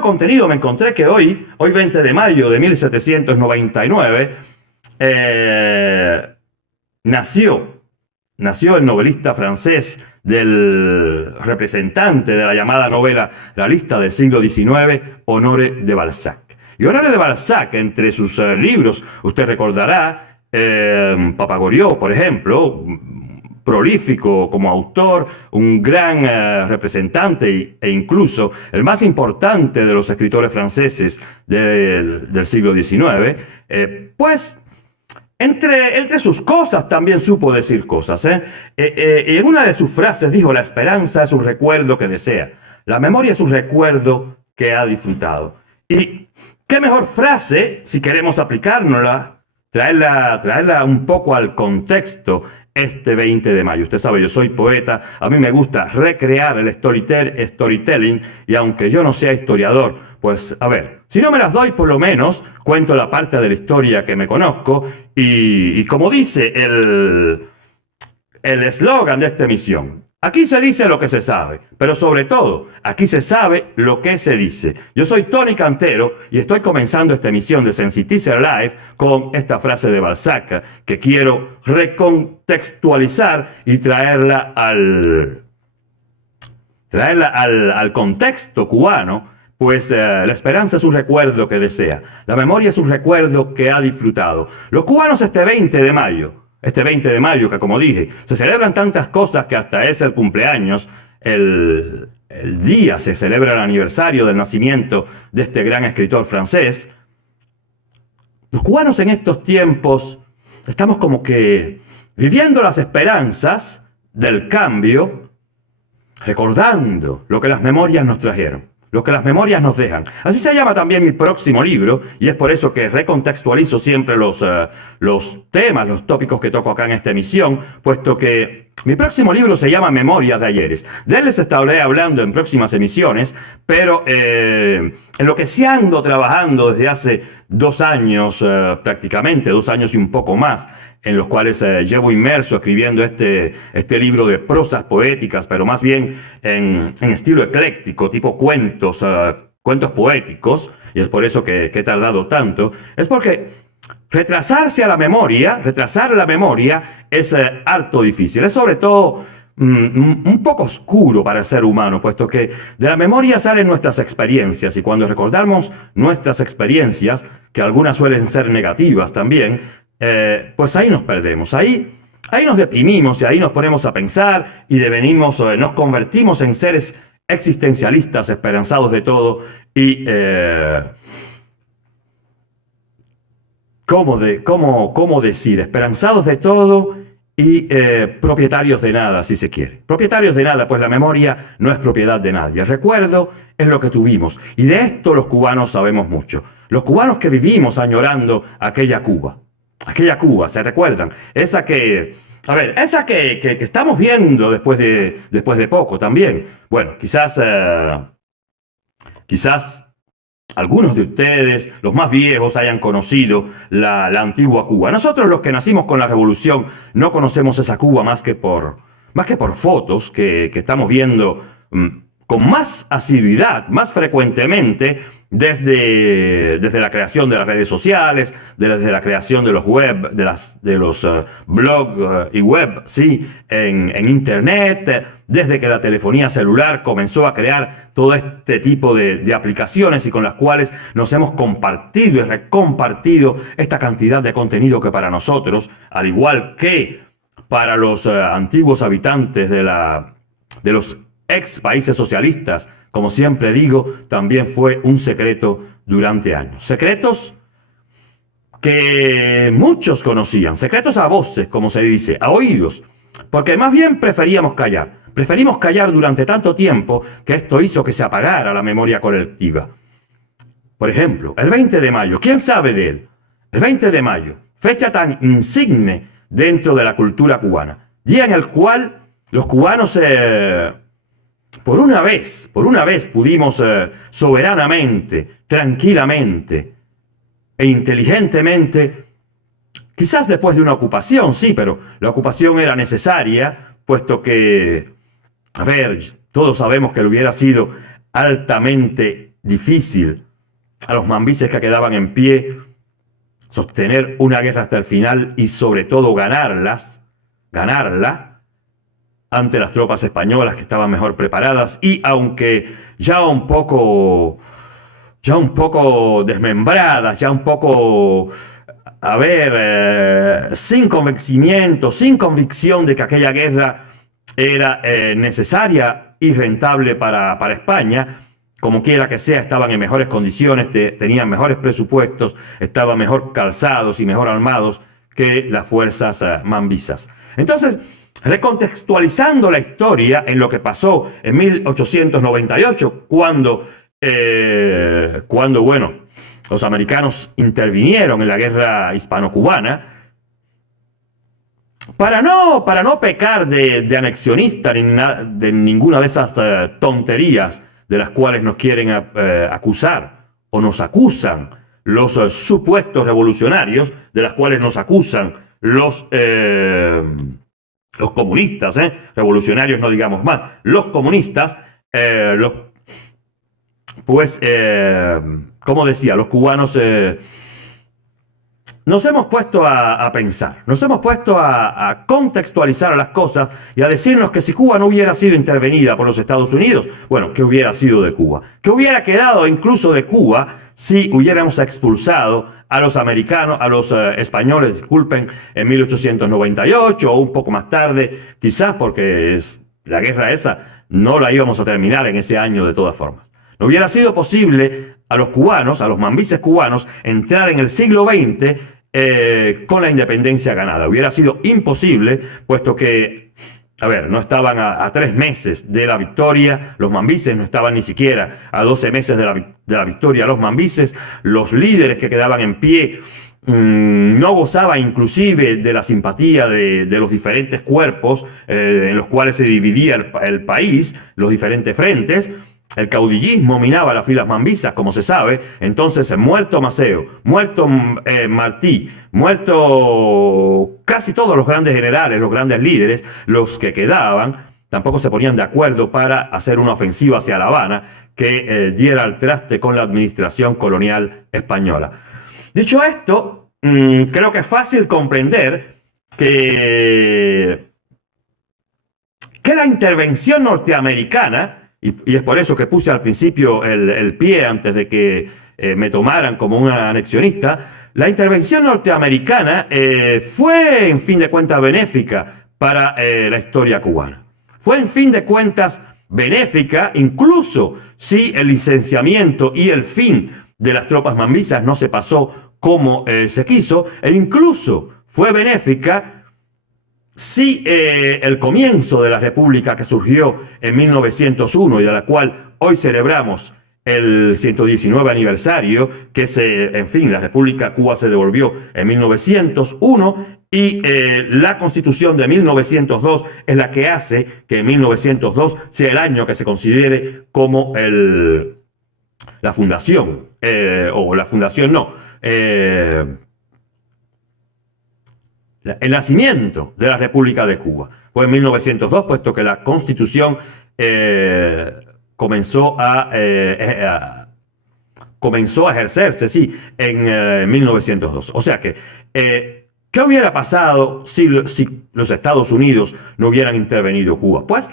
Contenido me encontré que hoy 20 de mayo de 1799, nació, nació el novelista francés del representante de la llamada novela realista del siglo XIX, Honoré de Balzac. Y Honoré de Balzac, entre sus libros, usted recordará, Papagoriot, por ejemplo, prolífico como autor, un gran representante e incluso el más importante de los escritores franceses del siglo XIX, pues entre sus cosas también supo decir cosas. Y en una de sus frases dijo: la esperanza es un recuerdo que desea, la memoria es un recuerdo que ha disfrutado. Y qué mejor frase, si queremos aplicárnosla, traerla un poco al contexto este 20 de mayo. Usted sabe, yo soy poeta, a mí me gusta recrear el storytelling, y aunque yo no sea historiador, pues a ver, si no me las doy, por lo menos cuento la parte de la historia que me conozco, y como dice el eslogan de esta emisión: aquí se dice lo que se sabe, pero sobre todo, aquí se sabe lo que se dice. Yo soy Tony Cantero y estoy comenzando esta emisión de Sensitizer Live con esta frase de Balzac que quiero recontextualizar y traerla al contexto cubano. Pues la esperanza es un recuerdo que desea, la memoria es un recuerdo que ha disfrutado. Los cubanos este 20 de mayo, que como dije, se celebran tantas cosas que hasta es el cumpleaños, el día se celebra el aniversario del nacimiento de este gran escritor francés. Los cubanos en estos tiempos estamos como que viviendo las esperanzas del cambio, recordando lo que las memorias nos trajeron, lo que las memorias nos dejan. Así se llama también mi próximo libro, y es por eso que recontextualizo siempre los temas, los tópicos que toco acá en esta emisión, puesto que mi próximo libro se llama Memorias de Ayeres. De él les estaré hablando en próximas emisiones, pero en lo que sí ando trabajando desde hace 2 años, prácticamente 2 años y un poco más, en los cuales llevo inmerso escribiendo este libro de prosas poéticas, pero más bien en estilo ecléctico, tipo cuentos poéticos, y es por eso que he tardado tanto. Es porque retrasar la memoria es harto difícil, es sobre todo un poco oscuro para el ser humano, puesto que de la memoria salen nuestras experiencias, y cuando recordamos nuestras experiencias, que algunas suelen ser negativas también, pues ahí nos perdemos, ahí nos deprimimos, y ahí nos ponemos a pensar y nos convertimos en seres existencialistas, esperanzados de todo y ¿cómo decir? Esperanzados de todo y propietarios de nada, si se quiere. Propietarios de nada, pues la memoria no es propiedad de nadie. El recuerdo es lo que tuvimos, y de esto los cubanos sabemos mucho. Los cubanos que vivimos añorando aquella Cuba, ¿se recuerdan? Esa que estamos viendo después de poco también. Bueno, quizás algunos de ustedes, los más viejos, hayan conocido la antigua Cuba. Nosotros, los que nacimos con la revolución, no conocemos esa Cuba más que por fotos que estamos viendo con más asiduidad, más frecuentemente, desde la creación de las redes sociales, desde la creación de los blogs y web, ¿sí? en internet, desde que la telefonía celular comenzó a crear todo este tipo de aplicaciones, y con las cuales nos hemos compartido y recompartido esta cantidad de contenido que para nosotros, al igual que para los antiguos habitantes de los ex países socialistas, como siempre digo, también fue un secreto durante años. Secretos que muchos conocían, secretos a voces, como se dice, a oídos, porque más bien preferimos callar durante tanto tiempo que esto hizo que se apagara la memoria colectiva. Por ejemplo, el 20 de mayo, ¿quién sabe de él? El 20 de mayo, fecha tan insigne dentro de la cultura cubana, día en el cual los cubanos por una vez pudimos soberanamente, tranquilamente e inteligentemente, quizás después de una ocupación, sí, pero la ocupación era necesaria, puesto que, todos sabemos que le hubiera sido altamente difícil a los mambises que quedaban en pie sostener una guerra hasta el final y sobre todo ganarla ante las tropas españolas que estaban mejor preparadas y aunque ya un poco desmembradas, ya un poco, sin convencimiento, sin convicción de que aquella guerra era necesaria y rentable para España. Como quiera que sea, estaban en mejores condiciones, tenían mejores presupuestos, estaban mejor calzados y mejor armados que las fuerzas mambisas. Entonces, recontextualizando la historia en lo que pasó en 1898, cuando los americanos intervinieron en la guerra hispano-cubana, para no pecar de anexionista ni de ninguna de esas tonterías de las cuales nos quieren acusar o nos acusan los supuestos revolucionarios, de las cuales nos acusan los comunistas, revolucionarios no digamos más, los comunistas, como decía, los cubanos nos hemos puesto a pensar, nos hemos puesto a contextualizar las cosas y a decirnos que si Cuba no hubiera sido intervenida por los Estados Unidos, bueno, ¿qué hubiera sido de Cuba? ¿Qué hubiera quedado incluso de Cuba si hubiéramos expulsado a los americanos, a los españoles, disculpen, en 1898 o un poco más tarde, quizás porque la guerra esa no la íbamos a terminar en ese año de todas formas? No hubiera sido posible a los cubanos, a los mambises cubanos, entrar en el siglo XX con la independencia ganada. Hubiera sido imposible, puesto que, no estaban a 3 meses de la victoria, los mambises no estaban ni siquiera a 12 meses de la victoria, los mambises, los líderes que quedaban en pie, no gozaba inclusive de la simpatía de los diferentes cuerpos en los cuales se dividía el país, los diferentes frentes. El caudillismo minaba las filas mambisas, como se sabe. Entonces, muerto Maceo, muerto Martí, muerto casi todos los grandes generales, los grandes líderes, los que quedaban, tampoco se ponían de acuerdo para hacer una ofensiva hacia La Habana que diera al traste con la administración colonial española. Dicho esto, creo que es fácil comprender que la intervención norteamericana, y es por eso que puse al principio el pie antes de que me tomaran como un anexionista, la intervención norteamericana fue en fin de cuentas benéfica para la historia cubana. Fue en fin de cuentas benéfica, incluso si el licenciamiento y el fin de las tropas mambisas no se pasó como se quiso, e incluso fue benéfica si el comienzo de la república que surgió en 1901 y de la cual hoy celebramos el 119 aniversario, que la república Cuba se devolvió en 1901 y la constitución de 1902 es la que hace que en 1902 sea el año que se considere como la fundación, el nacimiento de la República de Cuba. Fue en 1902, puesto que la Constitución comenzó a ejercerse, sí, en 1902. O sea que, ¿qué hubiera pasado si los Estados Unidos no hubieran intervenido Cuba? Pues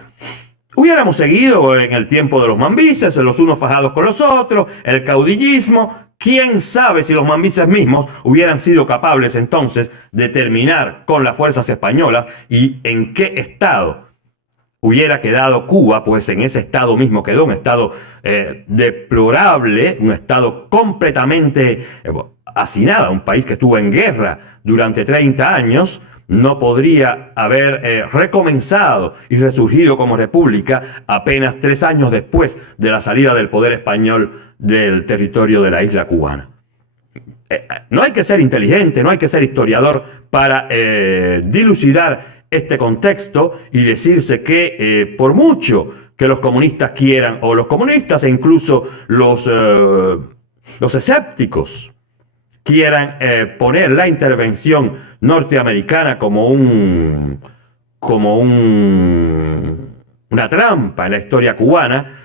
hubiéramos seguido en el tiempo de los mambises, los unos fajados con los otros, el caudillismo. ¿Quién sabe si los mambises mismos hubieran sido capaces entonces de terminar con las fuerzas españolas y en qué estado hubiera quedado Cuba? Pues en ese estado mismo quedó, un estado deplorable, un estado completamente hacinado, un país que estuvo en guerra durante 30 años, no podría haber recomenzado y resurgido como república apenas 3 años después de la salida del poder español del territorio de la isla cubana. No hay que ser inteligente, no hay que ser historiador para dilucidar este contexto y decirse que por mucho que los comunistas quieran, o los comunistas e incluso los escépticos quieran poner la intervención norteamericana como una trampa en la historia cubana,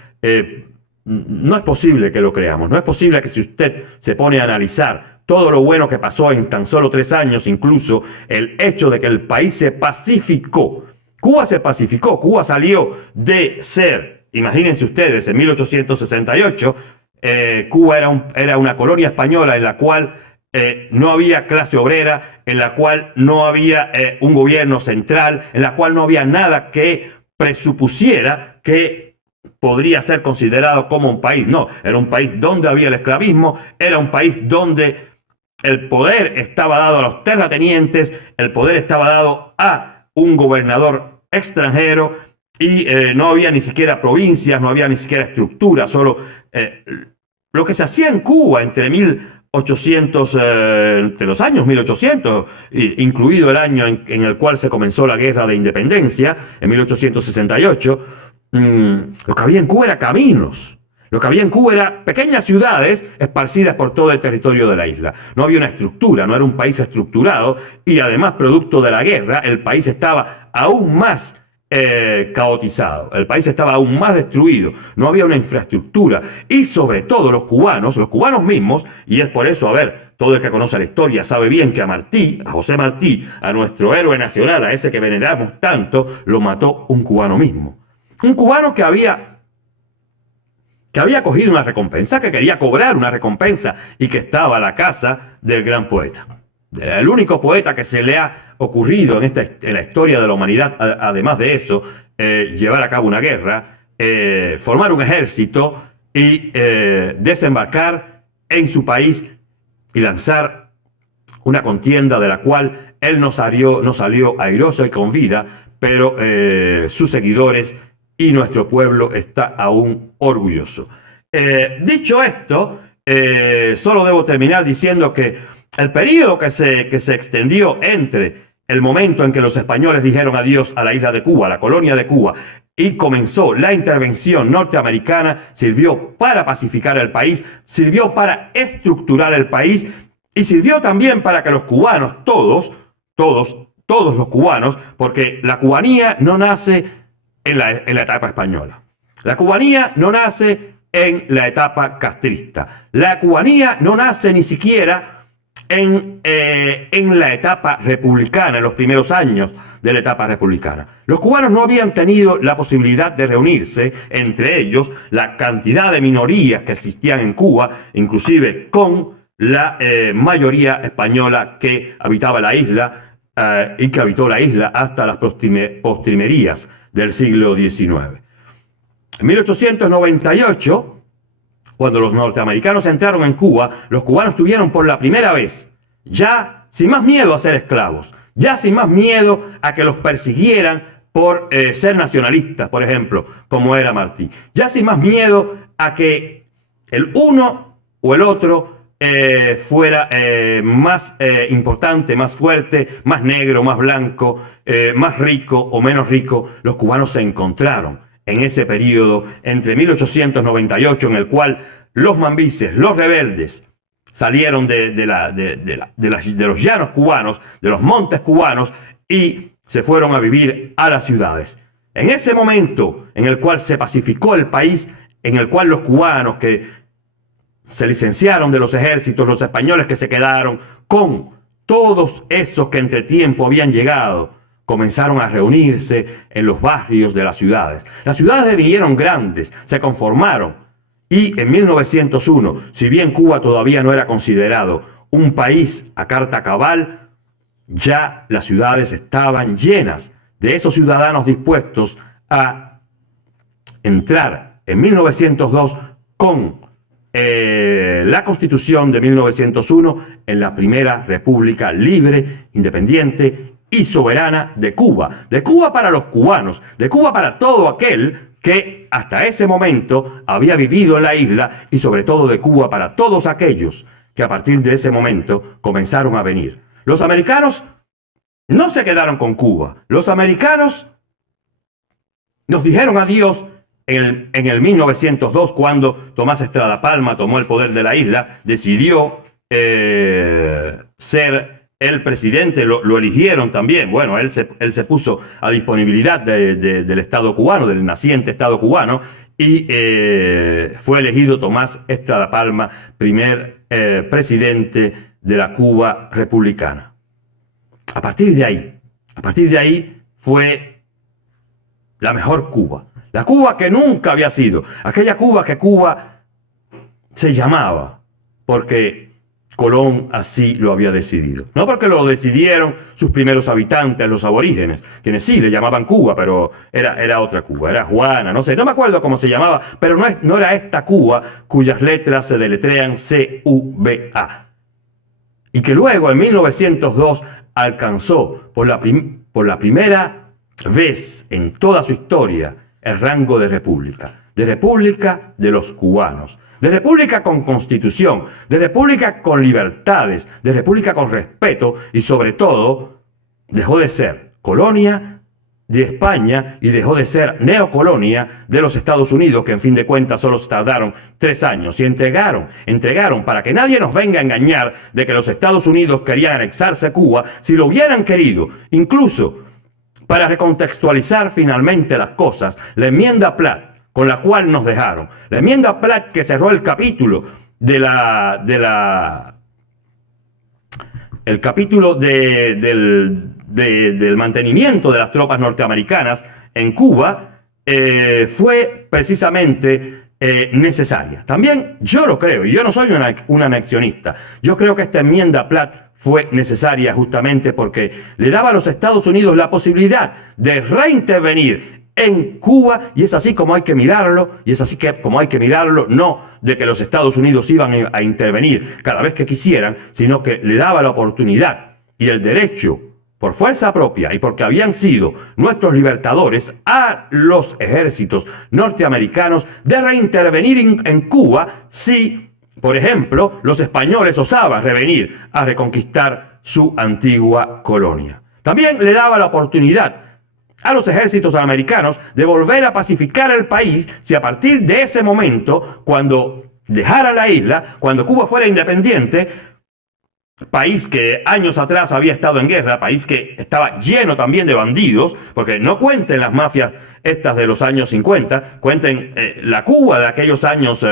no es posible que lo creamos. No es posible que si usted se pone a analizar todo lo bueno que pasó en tan solo 3 años, incluso el hecho de que el país se pacificó. Cuba se pacificó, Cuba salió de ser, imagínense ustedes, en 1868, Cuba era una colonia española en la cual no había clase obrera, en la cual no había un gobierno central, en la cual no había nada que presupusiera que podría ser considerado como un país. No, era un país donde había el esclavismo, era un país donde el poder estaba dado a los terratenientes, el poder estaba dado a un gobernador extranjero y no había ni siquiera provincias, no había ni siquiera estructura, solo lo que se hacía en Cuba entre 1800, entre los años 1800, incluido el año en el cual se comenzó la guerra de independencia, en 1868, lo que había en Cuba era caminos. Lo que había en Cuba era pequeñas ciudades esparcidas por todo el territorio de la isla. No había una estructura, no era un país estructurado y además, producto de la guerra, el país estaba aún más caotizado, el país estaba aún más destruido, no había una infraestructura y sobre todo los cubanos mismos, y es por eso, a ver, todo el que conoce la historia sabe bien que a José Martí, a nuestro héroe nacional, a ese que veneramos tanto, lo mató un cubano mismo. Un cubano que había cogido una recompensa, que quería cobrar una recompensa y que estaba a la casa del gran poeta. El único poeta que se le ha ocurrido en la historia de la humanidad, además de eso, llevar a cabo una guerra, formar un ejército y desembarcar en su país y lanzar una contienda de la cual él no salió airoso y con vida, pero sus seguidores y nuestro pueblo está aún orgulloso. Dicho esto, solo debo terminar diciendo que el periodo que se extendió entre el momento en que los españoles dijeron adiós a la isla de Cuba, a la colonia de Cuba, y comenzó la intervención norteamericana, sirvió para pacificar el país, sirvió para estructurar el país y sirvió también para que los cubanos, todos los cubanos, porque la cubanía no nace en la etapa española. La cubanía no nace en la etapa castrista. La cubanía no nace ni siquiera en la etapa republicana, en los primeros años de la etapa republicana. Los cubanos no habían tenido la posibilidad de reunirse, entre ellos la cantidad de minorías que existían en Cuba, inclusive con la mayoría española que habitaba la isla y que habitó la isla hasta las postrimerías del siglo XIX. En 1898, cuando los norteamericanos entraron en Cuba, los cubanos tuvieron por la primera vez, ya sin más miedo a ser esclavos, ya sin más miedo a que los persiguieran por ser nacionalistas, por ejemplo, como era Martí, ya sin más miedo a que el uno o el otro fuera más importante, más fuerte, más negro, más blanco, más rico o menos rico. Los cubanos se encontraron en ese periodo entre 1898, en el cual los mambises, los rebeldes, salieron de los llanos cubanos, de los montes cubanos, y se fueron a vivir a las ciudades. En ese momento en el cual se pacificó el país, en el cual los cubanos que se licenciaron de los ejércitos, los españoles que se quedaron, con todos esos que entre tiempo habían llegado, comenzaron a reunirse en los barrios de las ciudades. Las ciudades devinieron grandes, se conformaron. Y en 1901, si bien Cuba todavía no era considerado un país a carta cabal, ya las ciudades estaban llenas de esos ciudadanos dispuestos a entrar en 1902 con la Constitución de 1901 en la primera república libre, independiente y soberana de Cuba. De Cuba para los cubanos, de Cuba para todo aquel que hasta ese momento había vivido en la isla, y sobre todo de Cuba para todos aquellos que a partir de ese momento comenzaron a venir. Los americanos no se quedaron con Cuba. Los americanos nos dijeron adiós en el 1902, cuando Tomás Estrada Palma tomó el poder de la isla, decidió ser el presidente, lo eligieron también. Bueno, él se puso a disponibilidad del Estado cubano, del naciente Estado cubano, y fue elegido Tomás Estrada Palma, primer presidente de la Cuba republicana. A partir de ahí fue la mejor Cuba. La Cuba que nunca había sido. Aquella Cuba que Cuba se llamaba porque Colón así lo había decidido. No porque lo decidieron sus primeros habitantes, los aborígenes, quienes sí le llamaban Cuba, pero era otra Cuba, era Juana, no sé, no me acuerdo cómo se llamaba, pero no era esta Cuba cuyas letras se deletrean C-U-B-A. Y que luego en 1902 alcanzó por la primera vez en toda su historia el rango de república de los cubanos, de república con constitución, de república con libertades, de república con respeto y sobre todo dejó de ser colonia de España y dejó de ser neocolonia de los Estados Unidos, que en fin de cuentas solo tardaron 3 años y entregaron para que nadie nos venga a engañar de que los Estados Unidos querían anexarse a Cuba. Si lo hubieran querido, incluso para recontextualizar finalmente las cosas, la enmienda Platt, con la cual nos dejaron, la enmienda Platt que cerró el capítulo del mantenimiento de las tropas norteamericanas en Cuba, fue precisamente necesaria. También yo lo creo, y yo no soy un anexionista, yo creo que esta enmienda Platt fue necesaria justamente porque le daba a los Estados Unidos la posibilidad de reintervenir en Cuba, y es así como hay que mirarlo, no de que los Estados Unidos iban a intervenir cada vez que quisieran, sino que le daba la oportunidad y el derecho, por fuerza propia y porque habían sido nuestros libertadores, a los ejércitos norteamericanos de reintervenir en Cuba si, por ejemplo, los españoles osaban revenir a reconquistar su antigua colonia. También le daba la oportunidad a los ejércitos americanos de volver a pacificar el país si a partir de ese momento, cuando dejara la isla, cuando Cuba fuera independiente, país que años atrás había estado en guerra, país que estaba lleno también de bandidos, porque no cuenten las mafias estas de los años 50, cuenten la Cuba de aquellos años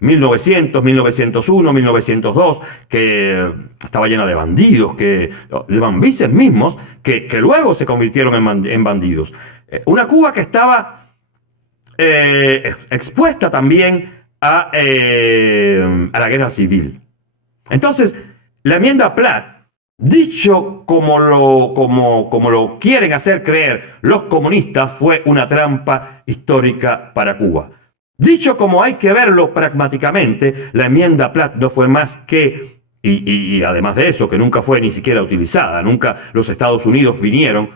1900, 1901, 1902, que estaba llena de bandidos, de mambises mismos, que luego se convirtieron en bandidos. Una Cuba que estaba expuesta también a la guerra civil. Entonces, la enmienda Platt, dicho como lo quieren hacer creer los comunistas, fue una trampa histórica para Cuba. Dicho como hay que verlo pragmáticamente, la enmienda Platt no fue más que, y además de eso, que nunca fue ni siquiera utilizada, nunca los Estados Unidos vinieron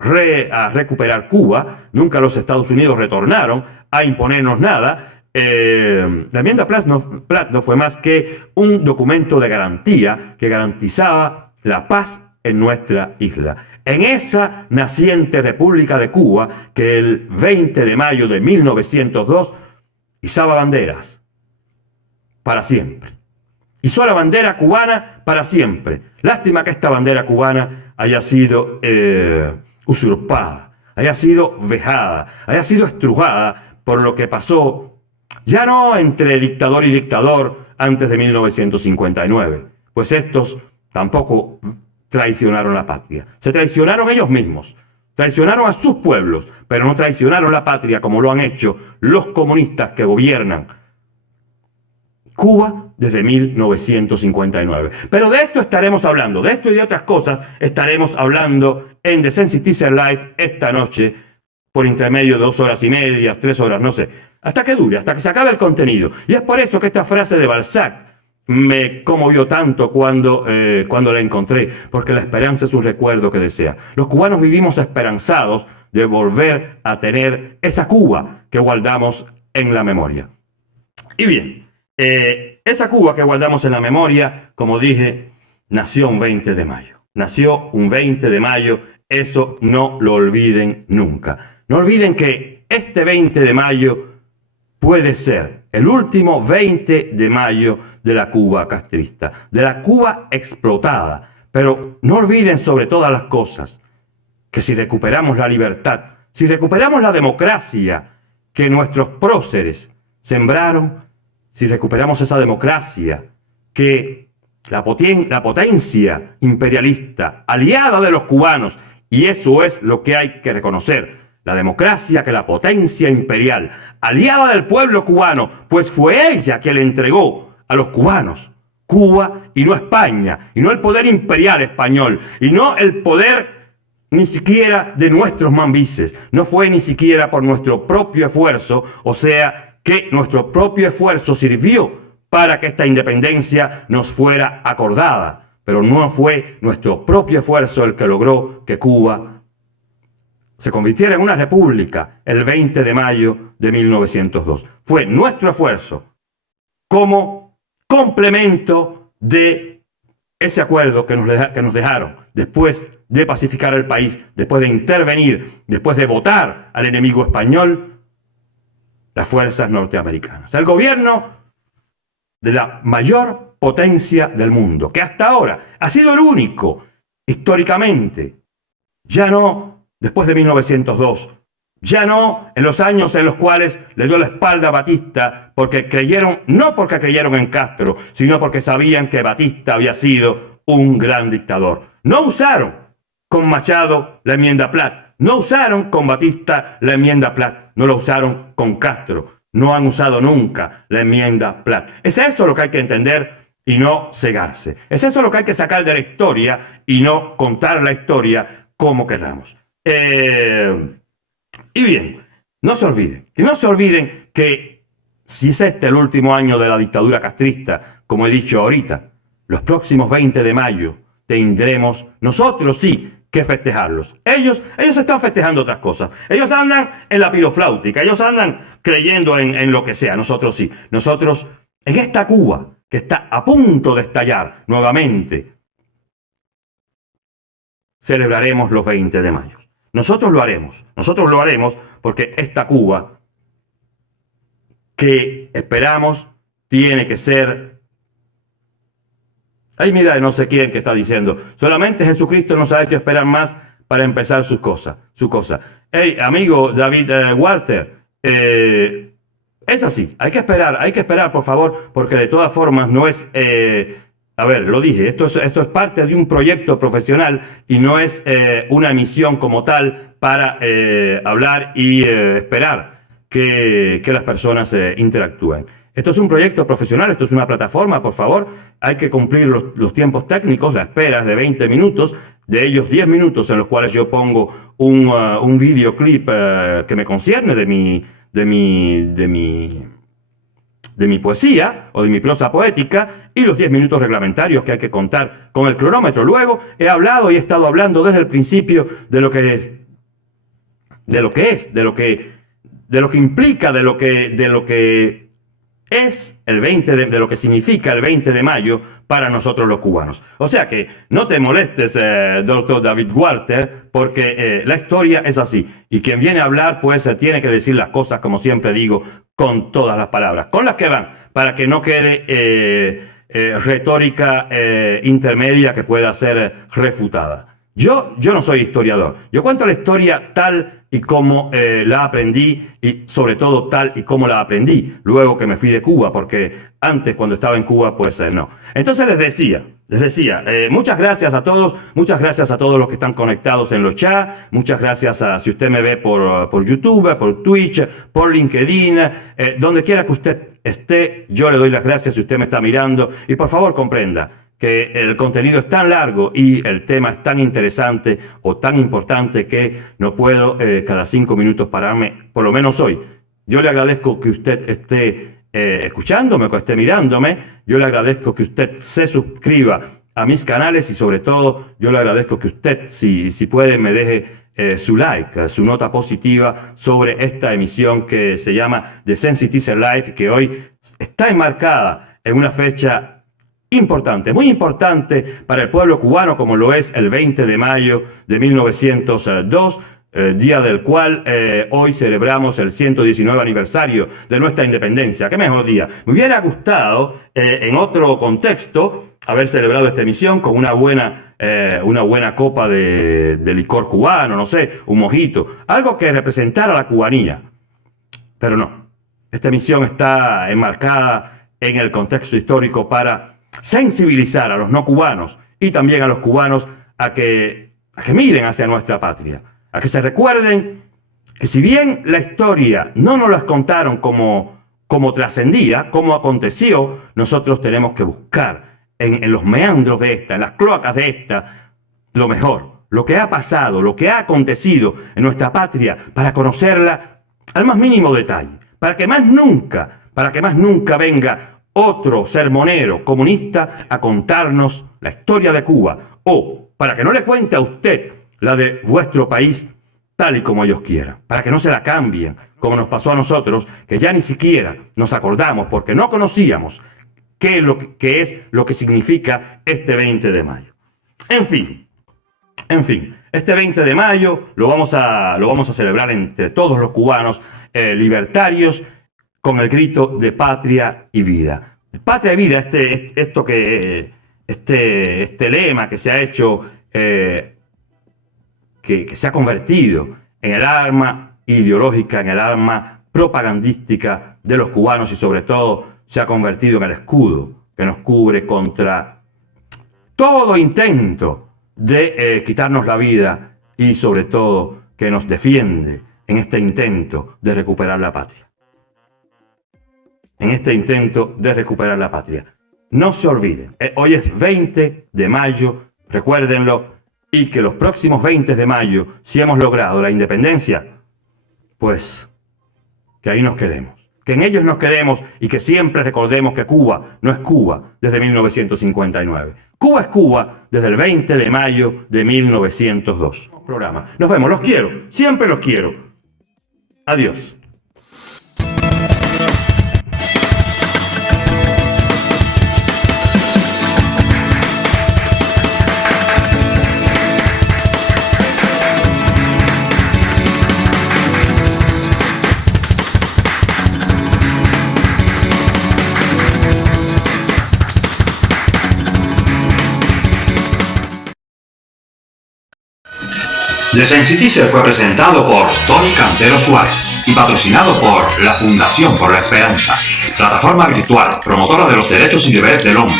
a recuperar Cuba, nunca los Estados Unidos retornaron a imponernos nada. La enmienda Platt no fue más que un documento de garantía que garantizaba la paz en nuestra isla, en esa naciente República de Cuba que el 20 de mayo de 1902 izaba banderas para siempre. Izó la bandera cubana para siempre. Lástima que esta bandera cubana haya sido usurpada, haya sido vejada, haya sido estrujada por lo que pasó ya no entre dictador y dictador antes de 1959, pues estos tampoco traicionaron la patria. Se traicionaron ellos mismos, traicionaron a sus pueblos, pero no traicionaron la patria como lo han hecho los comunistas que gobiernan Cuba desde 1959. Pero de esto estaremos hablando, de esto y de otras cosas estaremos hablando en The Sensitizer Live esta noche, por intermedio de 2 horas y media, 3 horas, no sé, hasta que dure, hasta que se acabe el contenido. Y es por eso que esta frase de Balzac me conmovió tanto cuando la encontré, porque la esperanza es un recuerdo que desea. Los cubanos vivimos esperanzados de volver a tener esa Cuba que guardamos en la memoria. Y bien, esa Cuba que guardamos en la memoria, como dije, nació un 20 de mayo. Nació un 20 de mayo, eso no lo olviden nunca. No olviden que este 20 de mayo puede ser el último 20 de mayo de la Cuba castrista, de la Cuba explotada. Pero no olviden sobre todas las cosas que si recuperamos la libertad, si recuperamos la democracia que nuestros próceres sembraron, si recuperamos esa democracia, que la potencia imperialista, aliada de los cubanos, y eso es lo que hay que reconocer, la democracia que la potencia imperial, aliada del pueblo cubano, pues fue ella que le entregó a los cubanos Cuba y no España, y no el poder imperial español, y no el poder ni siquiera de nuestros mambises, no fue ni siquiera por nuestro propio esfuerzo, o sea que nuestro propio esfuerzo sirvió para que esta independencia nos fuera acordada, pero no fue nuestro propio esfuerzo el que logró que Cuba se convirtiera en una república el 20 de mayo de 1902. Fue nuestro esfuerzo como complemento de ese acuerdo que nos dejaron después de pacificar el país, después de intervenir, después de votar al enemigo español, las fuerzas norteamericanas. El gobierno de la mayor potencia del mundo, que hasta ahora ha sido el único, históricamente, ya no después de 1902, ya no en los años en los cuales le dio la espalda a Batista porque creyeron, no porque creyeron en Castro, sino porque sabían que Batista había sido un gran dictador. No usaron con Machado la enmienda Platt, no usaron con Batista la enmienda Platt, no lo usaron con Castro, no han usado nunca la enmienda Platt. Es eso lo que hay que entender y no cegarse. Es eso lo que hay que sacar de la historia y no contar la historia como queramos. Y bien, no se olviden que si es este el último año de la dictadura castrista, como he dicho ahorita, los próximos 20 de mayo tendremos nosotros sí que festejarlos. Ellos están festejando otras cosas. Ellos andan en la pirofláutica, ellos andan creyendo en lo que sea. Nosotros sí. Nosotros, en esta Cuba que está a punto de estallar nuevamente, celebraremos los 20 de mayo. Nosotros lo haremos porque esta Cuba que esperamos tiene que ser... Ay, mira, no sé quién que está diciendo, solamente Jesucristo nos ha hecho esperar más para empezar su cosa. Hey, amigo David Walter, es así, hay que esperar, por favor, porque de todas formas no es... a ver, lo dije, esto es parte de un proyecto profesional y no es una misión como tal para hablar y esperar que las personas interactúen. Esto es un proyecto profesional, esto es una plataforma, por favor, hay que cumplir los tiempos técnicos, la espera es de 20 minutos, de ellos 10 minutos en los cuales yo pongo un videoclip que me concierne de mi poesía o de mi prosa poética y los 10 minutos reglamentarios que hay que contar con el cronómetro. Luego he hablado y he estado hablando desde el principio de lo que implica, de lo que es el 20 de lo que significa el 20 de mayo para nosotros los cubanos. O sea que no te molestes, doctor David Walter, porque la historia es así. Y quien viene a hablar, pues tiene que decir las cosas, como siempre digo, con todas las palabras, con las que van, para que no quede retórica intermedia que pueda ser refutada. Yo no soy historiador. Yo cuento la historia tal y como la aprendí y sobre todo tal y como la aprendí luego que me fui de Cuba, porque antes cuando estaba en Cuba pues no. Entonces les decía, muchas gracias a todos los que están conectados en los chats, muchas gracias si usted me ve por YouTube, por Twitch, por LinkedIn, donde quiera que usted esté, yo le doy las gracias si usted me está mirando y por favor comprenda que el contenido es tan largo y el tema es tan interesante o tan importante que no puedo cada 5 minutos pararme, por lo menos hoy. Yo le agradezco que usted esté escuchándome, que esté mirándome. Yo le agradezco que usted se suscriba a mis canales y sobre todo yo le agradezco que usted, si puede, me deje su like, su nota positiva sobre esta emisión que se llama The Sensitizer Live, que hoy está enmarcada en una fecha importante, muy importante para el pueblo cubano, como lo es el 20 de mayo de 1902, día del cual hoy celebramos el 119 aniversario de nuestra independencia. ¡Qué mejor día! Me hubiera gustado, en otro contexto, haber celebrado esta emisión con una buena copa de licor cubano, no sé, un mojito, algo que representara la cubanía. Pero no, esta emisión está enmarcada en el contexto histórico para sensibilizar a los no cubanos y también a los cubanos a que miren hacia nuestra patria, a que se recuerden que si bien la historia no nos las contaron como trascendía, como aconteció, nosotros tenemos que buscar en los meandros de esta, en las cloacas de esta, lo mejor, lo que ha pasado, lo que ha acontecido en nuestra patria, para conocerla al más mínimo detalle, para que más nunca venga otro sermonero comunista a contarnos la historia de Cuba, o para que no le cuente a usted la de vuestro país tal y como ellos quieran, para que no se la cambien, como nos pasó a nosotros, que ya ni siquiera nos acordamos porque no conocíamos qué es lo que significa este 20 de mayo. En fin, este 20 de mayo lo vamos a celebrar entre todos los cubanos libertarios con el grito de patria y vida. Patria y vida, este lema que se ha hecho, que se ha convertido en el arma ideológica, en el arma propagandística de los cubanos, y sobre todo se ha convertido en el escudo que nos cubre contra todo intento de quitarnos la vida, y sobre todo que nos defiende en este intento de recuperar la patria. En este intento de recuperar la patria. No se olviden, hoy es 20 de mayo, recuérdenlo, y que los próximos 20 de mayo, si hemos logrado la independencia, pues que ahí nos quedemos. Que en ellos nos quedemos y que siempre recordemos que Cuba no es Cuba desde 1959. Cuba es Cuba desde el 20 de mayo de 1902. Programa. Nos vemos, los quiero, siempre los quiero. Adiós. The Sense Teaser fue presentado por Tony Cantero Suárez y patrocinado por la Fundación por la Esperanza, plataforma virtual promotora de los derechos y deberes del hombre,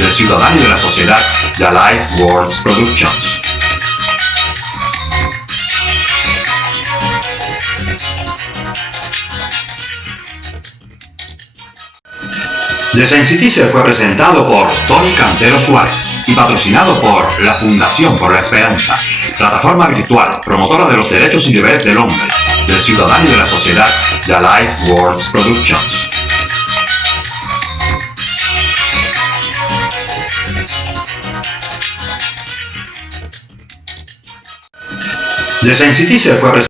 del ciudadano y de la sociedad, The Life Worlds Productions. The Sense Teaser fue presentado por Tony Cantero Suárez y patrocinado por la Fundación por la Esperanza, plataforma virtual promotora de los derechos y deberes del hombre, del ciudadano y de la sociedad, The Life Worlds Productions. The Sense Teaser fue presentado